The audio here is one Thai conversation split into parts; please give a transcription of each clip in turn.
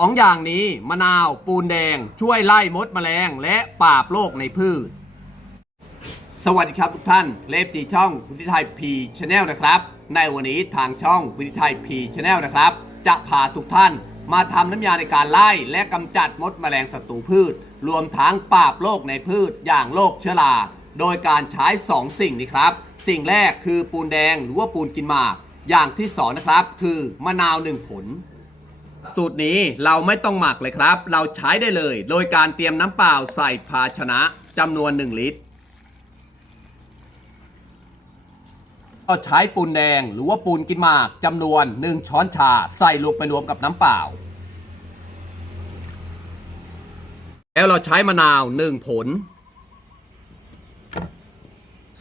สองอย่างนี้มะนาวปูนแดงช่วยไล่มดแมลงและปราบโรคในพืช สวัสดีครับทุกท่านเลฟจีช่องวิทยไทยพีชแนลนะครับ ในวันนี้ทางช่องวิทยไทยพีชแนลนะครับ จะพาทุกท่านมาทำน้ำยาในการไล่และกำจัดมดแมลงศัตรูพืช รวมทั้งปราบโรคในพืชอย่างโรคเชื้อราโดยการใช้ 2 สิ่งนี้ครับ สิ่งแรกคือปูนแดงหรือว่าปูนกินหมาก อย่างที่สองนะครับคือมะนาวหนึ่งผล สูตรนี้เราไม่ต้องหมักเลยครับ เราใช้ได้เลย โดยการเตรียมน้ำเปล่าใส่ภาชนะจำนวน 1 ลิตรเอาใช้ปูนแดงหรือว่าปูนกินหมากจำนวน 1 ช้อนชาใส่ลงไปรวมกับน้ำเปล่า แล้วเราใช้มะนาว 1 ผล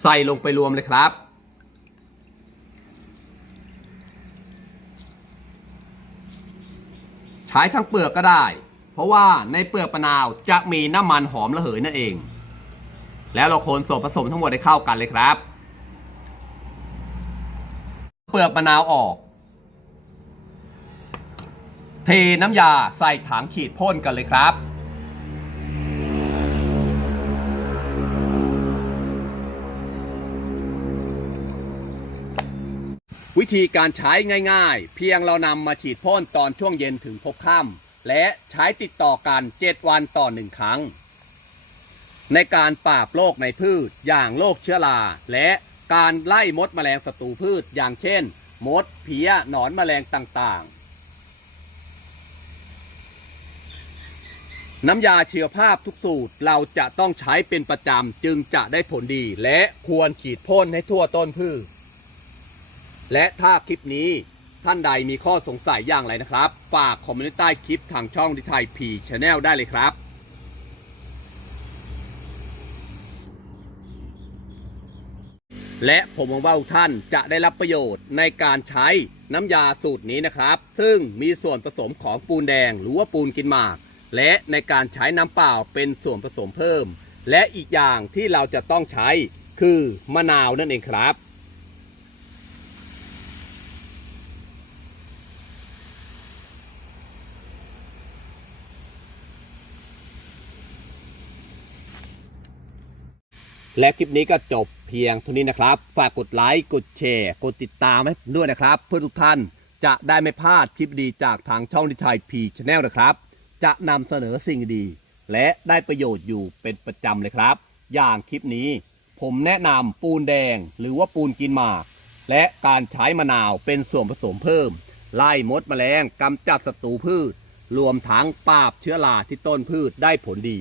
ใส่ลงไปรวมเลยครับ ใช้ทั้งเปลือกก็ได้ เพราะว่าในเปลือกมะนาวจะมีน้ำมันหอมระเหยนั่นเอง แล้วเราคนส่วนผสมทั้งหมดให้เข้ากันเลยครับ เปลือกมะนาวออก เทน้ำยาใส่ถังขีดพ่นกันเลยครับ วิธีการใช้ง่ายๆ เพียงเรานำมาฉีดพ่นตอนช่วงเย็นถึงพบค่ำและใช้ติดต่อกัน 7 วันต่อหนึ่งครั้ง ในการปราบโรคในพืชอย่างโรคเชื้อรา และการไล่มดแมลงศัตรูพืชอย่างเช่น มดเพี้ยหนอนแมลงต่างๆ น้ำยาเชีวภาพทุกสูตรเราจะต้องใช้เป็นประจำจึงจะได้ผลดี และควรฉีดพ่นให้ทั่วต้นพืช และถ้าคลิปนี้ท่านใดมีข้อสงสัยอย่างไรนะครับ ฝากคอมเมนต์ใต้คลิปทางช่องดิไทยพีชแนลได้เลยครับและผมหวังว่าทุกท่านจะได้รับประโยชน์ในการใช้น้ำยาสูตรนี้นะครับ ซึ่งมีส่วนผสมของปูนแดงหรือว่าปูนกินหมาก และในการใช้น้ำเปล่าเป็นส่วนผสมเพิ่ม และอีกอย่างที่เราจะต้องใช้คือมะนาวนั่นเองครับ และคลิปนี้ก็จบเพียงเท่านี้นะครับ ฝากกดไลค์ กดแชร์ กดติดตามให้ผมด้วยนะครับ เพื่อทุกท่านจะได้ไม่พลาดคลิปดีจากทางช่องดิไทยพีชแนลนะครับ จะนำเสนอสิ่งดี และได้ประโยชน์อยู่เป็นประจำเลยครับ อย่างคลิปนี้ ผมแนะนำปูนแดงหรือว่าปูนกินหมาก และการใช้มะนาวเป็นส่วนผสมเพิ่ม ไล่มดแมลงกำจัดศัตรูพืช รวมทั้งปราบเชื้อราที่ต้นพืชได้ผลดี